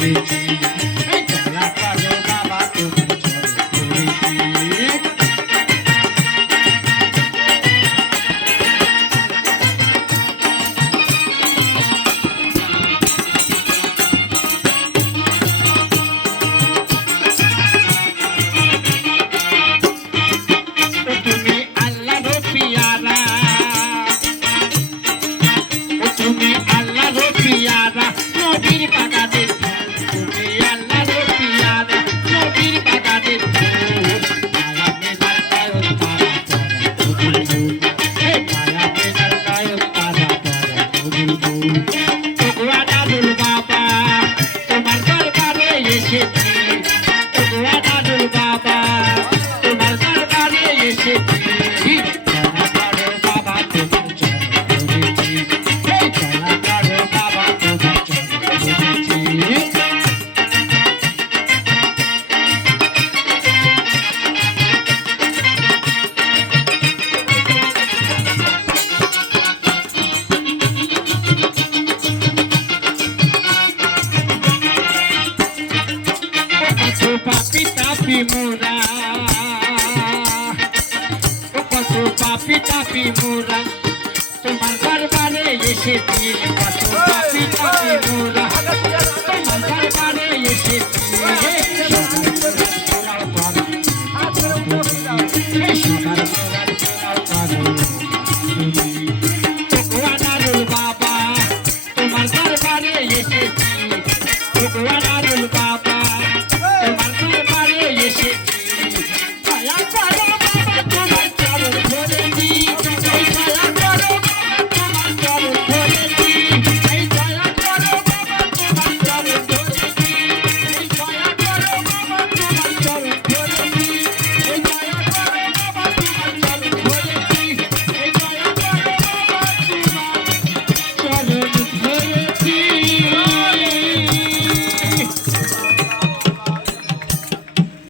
করেছি এই দয়া করো বাবা তোমার চরণে পড়েছি তুমি আল্লাহর পিয়ারা নবীর বাগানে তুমি আল্লাহর পিয়ারা নবীর বাগানে বাবা তোমার দরবারে এসেছি বাবা তোমার দরবারে এসেছি papi tapi murah, papi tapi murah, তোমার দরবারে এসেছি পাপি tapi murah।